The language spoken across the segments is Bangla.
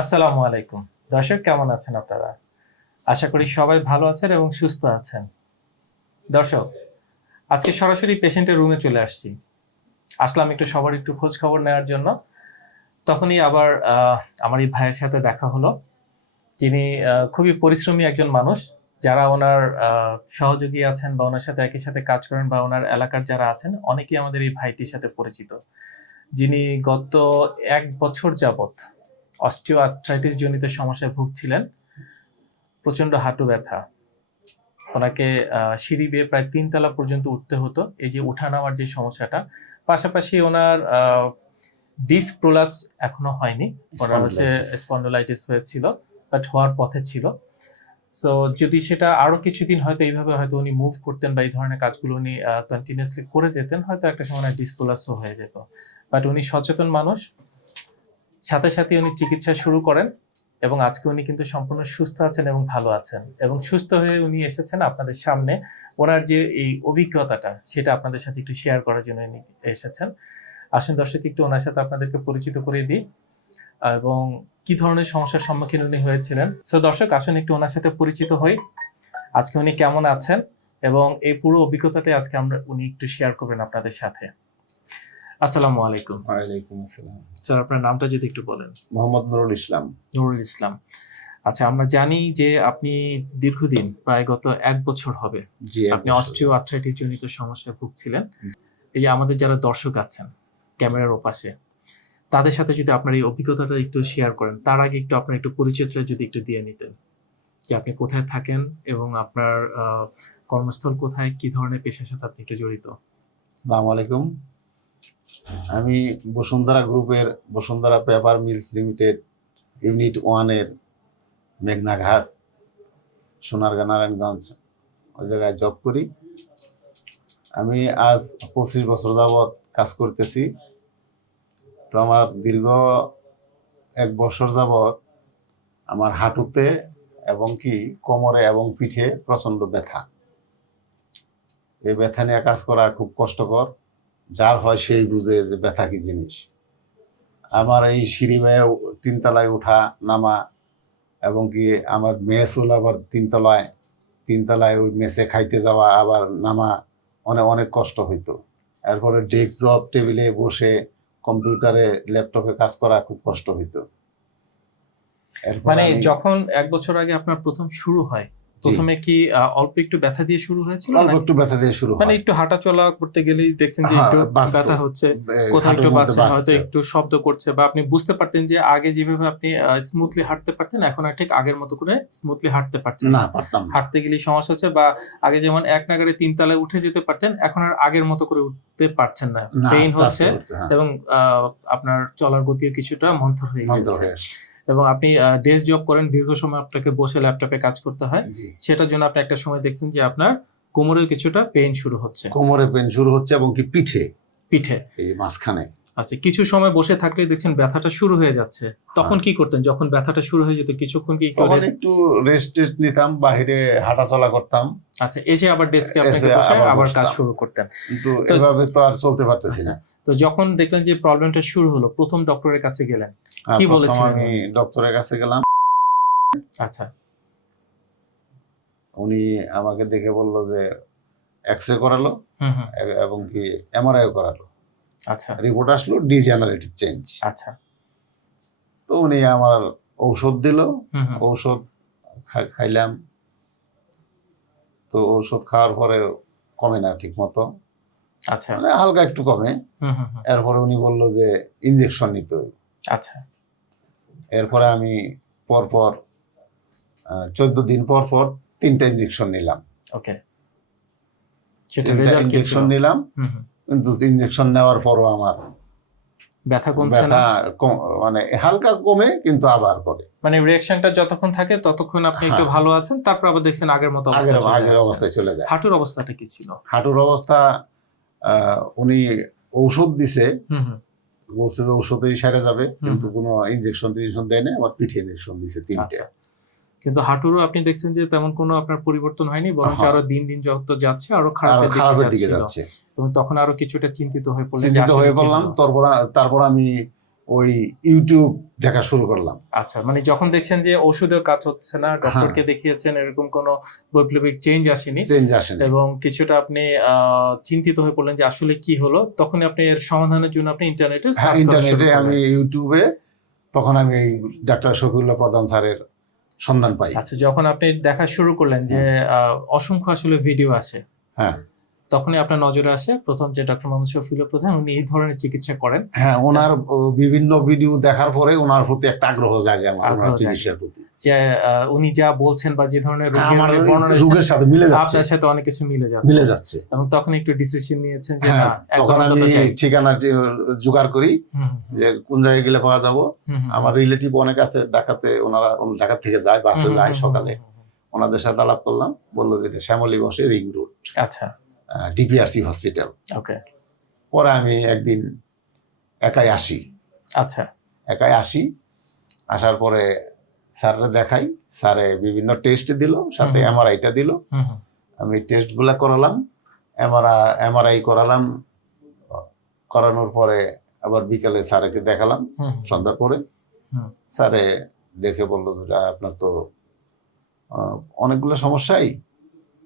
আসসালামু আলাইকুম। দর্শক, কেমন আছেন আপনারা? আশা করি সবাই ভালো আছেন এবং সুস্থ আছেন। দর্শক, আজকে সরাসরি পেশেন্টের রুমে চলে আসছি। আসলাম একটু সবার একটু খোঁজ খবর নেওয়ার জন্য। তখনই আবার আমার এই ভাইয়ের সাথে দেখা হলো। যিনি খুবই পরিশ্রমী একজন মানুষ। যারা ওনার সহযোগী আছেন বা ওনার সাথে একই সাথে কাজ করেন বা ওনার এলাকার যারা আছেন, অনেকেই আমাদের এই ভাইটির সাথে পরিচিত। যিনি গত এক বছর যাবত অস্টিও আর্থ্রাইটিস জনিত সমস্যায় ভুগছিলেন। প্রচণ্ড হাঁটু ব্যথা। ওনাকে সিঁড়ি বেয়ে প্রায় তিনতলা পর্যন্ত উঠতে হতো। এই যে উঠা নামার যে সমস্যাটা। পাশাপাশি ওনার ডিস প্রোলাপস এখনও হয়নি। ওনার হচ্ছে স্পন্ডোলাইটিস। হয়েছিল বাট হওয়ার পথে ছিল। সো যদি সেটা আরও কিছুদিন হয়তো এইভাবে হয়তো উনি মুভ করতেন বা এই ধরনের কাজগুলো উনি কন্টিনিউসলি করে যেতেন হয়তো একটা সময় ডিসপ্লাসও হয়ে যেত। বাট উনি সচেতন মানুষ। সাথে সাথে উনি চিকিৎসা শুরু করেন এবং আজকে উনি কিন্তু সম্পূর্ণ সুস্থ আছেন এবং ভালো আছেন। এবং সুস্থ হয়ে উনি এসেছেন আপনাদের সামনে। ওনার যে এই অভিজ্ঞতাটা, সেটা আপনাদের সাথে একটু শেয়ার করার জন্য উনি এসেছেন। আসুন দর্শক, একটু ওনার সাথে আপনাদেরকে পরিচিত করে দিই। এবং কি ধরনের সমস্যার সম্মুখীন উনি হয়েছিলেন। সো দর্শক, আসুন একটু ওনার সাথে পরিচিত হই। আজকে উনি কেমন আছেন এবং এই পুরো অভিজ্ঞতাটাই আজকে আমরা উনি একটু শেয়ার করবেন আপনাদের সাথে। আসসালামু আলাইকুম। ওয়ালাইকুম আসসালাম। স্যার আপনার নামটা যদি একটু বলেন। মোহাম্মদ নুরুল ইসলাম। নুরুল ইসলাম। আচ্ছা আমরা জানি যে আপনি দীর্ঘদিন প্রায় গত এক বছর হবে আপনি অস্ট্রিও আর্থ্রাইটিস জনিত সমস্যায় ভুগছিলেন। এই যে আমাদের যারা দর্শক আছেন ক্যামেরার ওপাশে তাদের সাথে যদি আপনার এই অভিজ্ঞতাটা একটু শেয়ার করেন তার আগে একটু আপনার একটু পরিচয়টা যদি একটু দিয়ে নিতেন। যে আপনি কোথায় থাকেন এবং আপনার কর্মস্থল কোথায় কি ধরনের পেশার সাথে আপনি একটু জড়িত? আসসালামু আলাইকুম। আমি বসুন্ধরা গ্রুপের Bashundhara paper mills limited unit ওয়ানের মেঘনাঘাট সোনারগাঁ নারায়ণগঞ্জ ওই জায়গায় জব করি। আমি আজ পঁচিশ বছর যাবৎ কাজ করতেছি। তো আমার দীর্ঘ এক বছর যাবৎ আমার হাঁটুতে এবং কি কোমরে এবং পিঠে প্রচণ্ড ব্যথা। এই ব্যথা নিয়ে কাজ করা খুব কষ্টকর। যার হয় সেই বুঝে যে ব্যথা কি জিনিস। আমার এই সিঁড়ি বেয়ে তিনতলায় ওঠা নামা এবং কি আমার মেস হলো আবার তিনতলায় তিনতলায় ওই মেসে খাইতে যাওয়া আবার নামা অনেক অনেক কষ্ট হইতো। এরপরে ডেস্ক জব টেবিলে বসে কম্পিউটারে ল্যাপটপে কাজ করা খুব কষ্ট হইতো। মানে যখন এক বছর আগে আপনার প্রথম শুরু হয় প্রথমে কি অল্প একটু ব্যথা দিয়ে শুরু হয়েছিল? অল্প একটু ব্যথা দিয়ে শুরু মানে একটু হাঁটা চলা করতে গেলেই দেখছেন যে হ্যাঁ, একটু ব্যথা হচ্ছে কোথাও একটু বাচ্চা হয়তো একটু শব্দ করছে বা আপনি বুঝতে পারতেন যে আগে যেভাবে আপনি স্মুথলি হাঁটতে পারতেন এখন আর ঠিক আগের মতো করে স্মুথলি হাঁটতে পারছেন না পারতাম না। হাঁটতে গেলেই সমস্যা হচ্ছে বা আগে যেমন এক নাগারে তিন তলায় উঠে যেতে পারতেন এখন আর আগের মতো করে উঠতে পারছেন না। পেইন হচ্ছে হ্যাঁ। এবং আপনার চলার গতিও কিছুটা মন্থর হয়ে গেছে। এবং আপনি ডেস্ক জব করেন দীর্ঘ সময় আপনাকে বসে ল্যাপটপে কাজ করতে হয়। সেটার জন্য আপনি একটা সময় দেখছেন যে আপনার কোমরের কিছুটা পেন শুরু হচ্ছে। কোমরে পেন শুরু হচ্ছে এবং কি পিঠে? পিঠে। এই মাঝখানে। আচ্ছা কিছু সময় বসে থাকলে দেখছেন ব্যথাটা শুরু হয়ে যাচ্ছে। তখন কি করতেন? যখন ব্যথাটা শুরু হয়ে যেত কিছুক্ষণ কি একটু তখন একটু রেস্ট টেস্ট নিতাম বাহিরে হাঁটা চলা করতাম। আচ্ছা এসে আবার ডেস্কে আপনাকে বসে আবার কাজ শুরু করতেন। কিন্তু এভাবে তো আর চলতে পারতেছি না। তো যখন দেখলেন যে প্রবলেমটা শুরু হলো প্রথম ডক্টরের কাছে গেলেন কি প্রথম বলেছিলেন আমি ডক্টরের কাছে গেলাম। আচ্ছা। উনি আমাকে দেখে বলল যে এক্স রে করালো এবং কি এমআরআই করালো। আচ্ছা। রিপোর্ট আসলো ডিজেনারেটিভ চেঞ্জ আচ্ছা। তো উনি আমার ঔষধ দিল। ঔষধ খাইলাম। তো ঔষধ খাওয়ার পরে কমে না ঠিক মতো আচ্ছা। মানে হালকা একটু কমে। হুম হুম হুম। এরপরে উনি বলল যে ইনজেকশন নিতে হবে। আচ্ছা। এরপরে আমি পরপর চোদ্দ দিন পর পর তিনটা ইঞ্জেকশন নিলাম। ওকে। তিনটা রেজাল্ট ইঞ্জেকশন নিলাম। হুম হুম। কিন্তু ইঞ্জেকশন নেওয়ার পরও আমার ব্যথা কমছে না মানে হালকা কমে কিন্তু আবার করে। মানে রিঅ্যাকশনটা যতক্ষণ থাকে ততক্ষণ আপনি একটু হ্যাঁ। ভালো আছেন তারপর আবার দেখছেন আগের মতো আগের আগের অবস্থায় চলে যায়। হাঁটুর অবস্থাটা কি ছিল? হাঁটুর অবস্থা আহ, উনি ঔষধ দিছে বলছে যে ঔষধেই সেরে যাবে কিন্তু কোনো ইঞ্জেকশন টিনজেকশন দেয় না আমার পিঠে ইঞ্জেকশন দিছে তিনটে। আচ্ছা। কিন্তু হাঁটুরও আপনি দেখছেন যে তেমন কোনো আপনার পরিবর্তন হয়নি বরং হ্যাঁ। আরও দিন দিন যত যাচ্ছে আরও খারাপের দিকে যাচ্ছে। এবং তখন আরও কিছুটা চিন্তিত হয়ে পড়লেন যে চিন্তিত হয়ে পড়লাম তারপর তারপর আমি ওই ইউটিউব দেখা শুরু করলাম। আচ্ছা মানে যখন দেখছেন যে ওষুধের কাজ হচ্ছে না ডক্টরকে দেখিয়েছেন এরকম কোনো বৈপ্লবিক চেঞ্জ আসেনি। চেঞ্জ আসেনি। এবং কিছুটা আপনি আহ, চিন্তিত হয়ে পড়লেন যে আসলে কি হলো তখন আপনি এর সমাধানের জন্য আপনি ইন্টারনেটে হ্যাঁ ইন্টারনেটে আমি ইউটিউবে তখন আমি ডাক্তার শফিউল্লাহ প্রধান স্যারের সন্ধান পাই। আচ্ছা যখন আপনি দেখা শুরু করলেন যে আহ, অসংখ্য আসলে ভিডিও আছে। হ্যাঁ। তখনই আপনার নজরে আসে প্রথম যে ডক্টর মোহাম্মদ শফিউল প্রধান উনি এই ধরনের চিকিৎসা করেন। হ্যাঁ ওনার বিভিন্ন ভিডিও দেখার পরে ওনার প্রতি একটা আগ্রহ জাগে আমার চিকিৎসার প্রতি। যে উনি যা বলছেন বা যে ধরনের রোগের দিচ্ছেন, রোগের সাথে মিলে যাচ্ছে। আপনার সাথে অনেক কিছু মিলে যাচ্ছে। মিলে যাচ্ছে। এবং তখন একটু ডিসিশন নিয়েছেন যে হ্যাঁ না তখন আমি ঠিকানা জোগাড় করি যে কোন জায়গায় গেলে পাওয়া যাব। আমার রিলেটিভ অনেক আছে ঢাকাতে ওনারা ঢাকা থেকে যায় বাসে যায় সকালে। ওনাদের সাথে আলাপ করলাম বলল যে শ্যামলী বসে রিং রোড। আচ্ছা। ডিপিআরসি হসপিটাল ওকে পরে আমি একদিন একাই আসি। আচ্ছা। একাই আসি আসার পরে স্যাররা দেখাই। স্যারে বিভিন্ন টেস্ট দিল সাথে। এমআরআইটা দিল। আমি টেস্টগুলো করালাম। এমআরআই এমআরআই করালাম। করানোর পরে আবার বিকালে স্যারকে দেখালাম সন্ধ্যার পরে। স্যারে দেখে বলল আপনার তো অনেকগুলো সমস্যাই।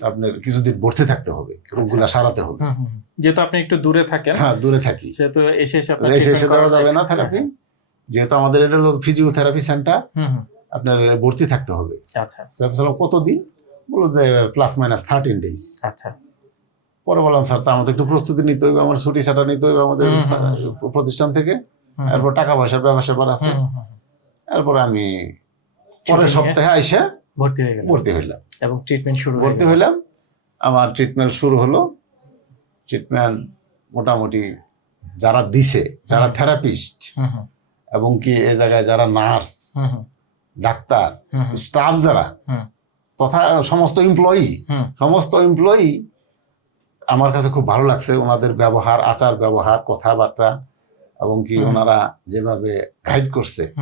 আপনার কিছুদিন ভর্তি থাকতে হবে রোগগুলা সারাতে হবে। যেহেতু আপনি একটু দূরে থাকেন হ্যাঁ দূরে থাকি। সেহেতু এসে এসে এসে এসে দেওয়া যাবে না থেরাপি যেহেতু আমাদের এটা হলো ফিজিওথেরাপি সেন্টার আপনার ভর্তি থাকতে হবে। আচ্ছা। স্যার কতদিন? বলল যে প্লাস মাইনাস থার্টিন ডেজ আচ্ছা। পরে বললাম স্যার তা আমাদের একটু প্রস্তুতি নিতে হবে আমার ছুটি সাটা নিতে হবে আমাদের প্রতিষ্ঠান থেকে। এরপর টাকা পয়সার ব্যবসা আছে। এরপরে আমি পরের সপ্তাহে আইসা ভর্তি হয়ে গেলেন ভর্তি হইলাম। এবং ট্রিটমেন্ট শুরু ভর্তি হইলাম। আমার ট্রিটমেন্ট শুরু হলো। ট্রিটমেন্ট মোটামুটি যারা দিছে যারা থেরাপিস্ট এবং কি এ জায়গায় যারা নার্স ডাক্তার স্টাফ যারা হুম। তথা সমস্ত এমপ্লয়ি হুম, সমস্ত এমপ্লয়ি আমার কাছে খুব ভালো লাগছে। ওনাদের ব্যবহার আচার ব্যবহার কথাবার্তা এবং কি ওনারা যেভাবে গাইড করছে।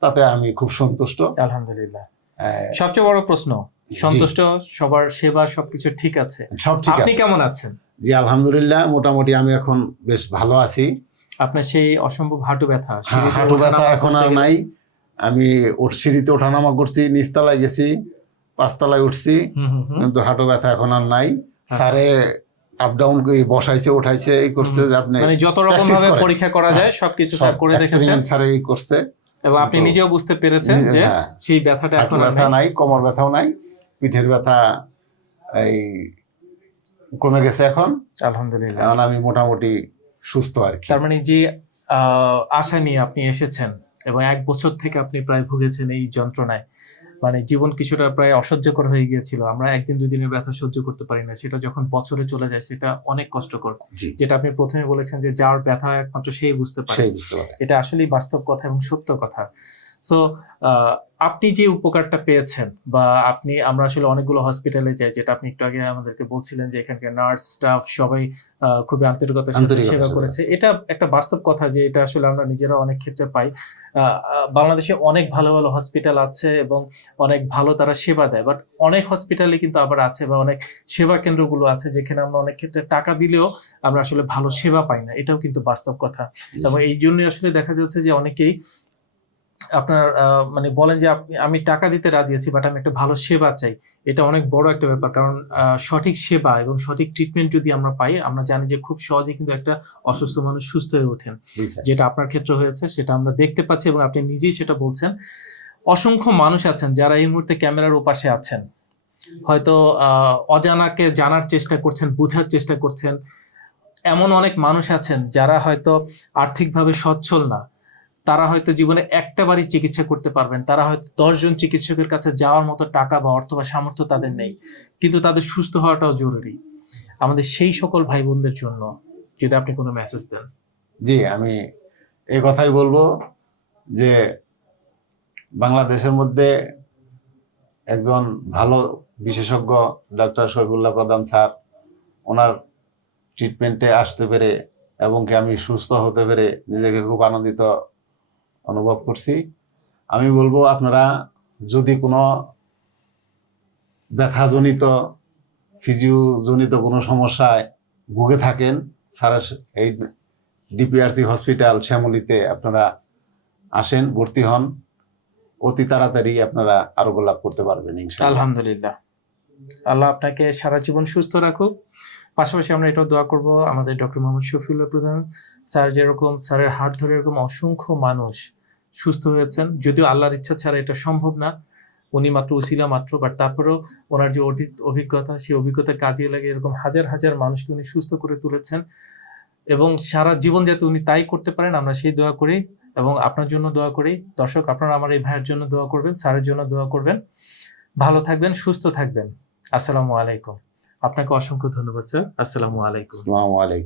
তাতে আমি খুব সন্তুষ্ট। আলহামদুলিল্লাহ। সবচেয়ে বড় প্রশ্ন সন্তুষ্ট সবার সেবা সবকিছু ঠিক আছে। সব ঠিক আপনি কেমন আছেন? জি আলহামদুলিল্লাহ মোটামুটি আমি এখন বেশ ভালো আছি। আপনার সেই অসম্ভব হাঁটু ব্যথা হ্যাঁ, হাঁটু ব্যথা এখন আর নাই। আমি সিঁড়িতে ওঠানামা করছি নিচতলায় গেছি পাঁচতলায় উঠছি। কিন্তু হাঁটু ব্যথা এখন আর নাই। স্যারে আপ ডাউন করে বসাইছে উঠাইছে এই করছে যে আপনি মানে যত রকম ভাবে পরীক্ষা করা যায় সবকিছু স্যার করে দেখেছেন। স্যারে এই করছে। এবং আপনি নিজেও বুঝতে পেরেছেন যে হ্যাঁ। সেই ব্যথাটা এখন ব্যথা নাই কোমর ব্যথাও নাই পিঠের ব্যথা এই কমে গেছে এখন। আলহামদুলিল্লাহ। এখন আমি মোটামুটি সুস্থ আর কি। তার মানে যে আহ, আশা নিয়ে আপনি এসেছেন এবং এক বছর থেকে আপনি প্রায় ভুগেছেন এই যন্ত্রণায় মানে জীবন কিছুটা প্রায় অসহ্যকর হয়ে গিয়েছিল। আমরা একদিন দুই দিনের ব্যথা সহ্য করতে পারি না। সেটা যখন বছরে চলে যায় সেটা অনেক কষ্টকর। যেটা আপনি প্রথমে বলেছেন যে যার ব্যথা একমাত্র সেই বুঝতে পারে। এটা আসলেই বাস্তব কথা এবং সত্য কথা। সো আপনি যে উপকারটা পেয়েছেন বা আপনি আমরা আসলে অনেকগুলো হসপিটালে যাই যেটা আপনি একটু আগে আমাদেরকে বলছিলেন যে এখানকার নার্স স্টাফ সবাই খুবই আন্তরিকতার সাথে সেবা করেছে। এটা একটা বাস্তব কথা যে এটা আসলে আমরা নিজেরা অনেক ক্ষেত্রে পাই। বাংলাদেশে অনেক ভালো ভালো হসপিটাল আছে এবং অনেক ভালো তারা সেবা দেয়। বাট অনেক হসপিটালে কিন্তু আবার আছে বা অনেক সেবা কেন্দ্রগুলো আছে যেখানে আমরা অনেক ক্ষেত্রে টাকা দিলেও আমরা আসলে ভালো সেবা পাই না। এটাও কিন্তু বাস্তব কথা। এবং এই জন্যই আসলে দেখা যাচ্ছে যে অনেকেই আপনার মানে বলেন যে আপনি আমি টাকা দিতে রাজি আছি বাট আমি একটা ভালো সেবা চাই। এটা অনেক বড় একটা ব্যাপার কারণ সঠিক সেবা এবং সঠিক ট্রিটমেন্ট যদি আমরা পাই আমরা জানি যে খুব সহজে কিন্তু একটা অসুস্থ মানুষ সুস্থ হয়ে ওঠেন। যেটা আপনার ক্ষেত্রে হয়েছে সেটা আমরা দেখতে পাচ্ছি এবং আপনি নিজেই সেটা বলছেন। অসংখ্য মানুষ আছেন যারা এই মুহূর্তে ক্যামেরার ওপাশে আছেন। হয়তো আহ, অজানাকে জানার চেষ্টা করছেন বোঝার চেষ্টা করছেন। এমন অনেক মানুষ আছেন যারা হয়তো আর্থিকভাবে সচ্ছল না। তারা হয়তো জীবনে একটা বারই চিকিৎসা করতে পারবেন। তারা হয়তো দশজন চিকিৎসকের কাছে যাওয়ার মতো টাকা বা অর্থ বা সামর্থ্য তাদের নেই। কিন্তু তাদের সুস্থ হওয়াটাও জরুরি। আমাদের সেই সকল ভাই বোনদের জন্য যদি আপনি কোনো মেসেজ দেন। জি, আমি এই কথাই বলব যে বাংলাদেশের মধ্যে একজন ভালো বিশেষজ্ঞ ডক্টর শহীদুল্লাহ প্রধান স্যার, ওনার ট্রিটমেন্টে আসতে পেরে এবং কি আমি সুস্থ হতে পেরে নিজেকে খুব আনন্দিত অনুভব করছি। আমি বলব আপনারা যদি কোনো ব্যথাজনিত, ফিজিওজনিত কোনো সমস্যায় ভুগে থাকেন সারা এই ডিপিআরসি হসপিটাল শ্যামলীতে আপনারা আসেন, ভর্তি হন। অতি তাড়াতাড়ি আপনারা আরোগ্য লাভ করতে পারবেন আলহামদুলিল্লাহ। আল্লাহ আপনাকে সারা জীবন সুস্থ রাখুক। পাশাপাশি আমরা এটাও দোয়া করব আমাদের ডক্টর মোহাম্মদ শফিউল্লাহ প্রধান স্যার যেরকম, স্যারের হাত ধরে এরকম অসংখ্য মানুষ সুস্থ হয়েছেন। যদিও আল্লাহর ইচ্ছা ছাড়া এটা সম্ভব না, উনি মাত্র উসিলা মাত্র বাট তারপরেও ওনার যে অভিজ্ঞতা, সেই অভিজ্ঞতা কাজে লাগে এরকম হাজার হাজার মানুষকে উনি সুস্থ করে তুলেছেন। এবং সারা জীবন যাতে উনি তাই করতে পারেন, আমরা সেই দোয়া করি এবং আপনার জন্য দোয়া করি। দর্শক, আপনারা আমার এই ভাইয়ের জন্য দোয়া করবেন, স্যারের জন্য দোয়া করবেন। ভালো থাকবেন, সুস্থ থাকবেন। আসসালামু আলাইকুম। আপনাকে অসংখ্য ধন্যবাদ স্যার। আসসালামু আলাইকুম। আসসালামু আলাইকুম।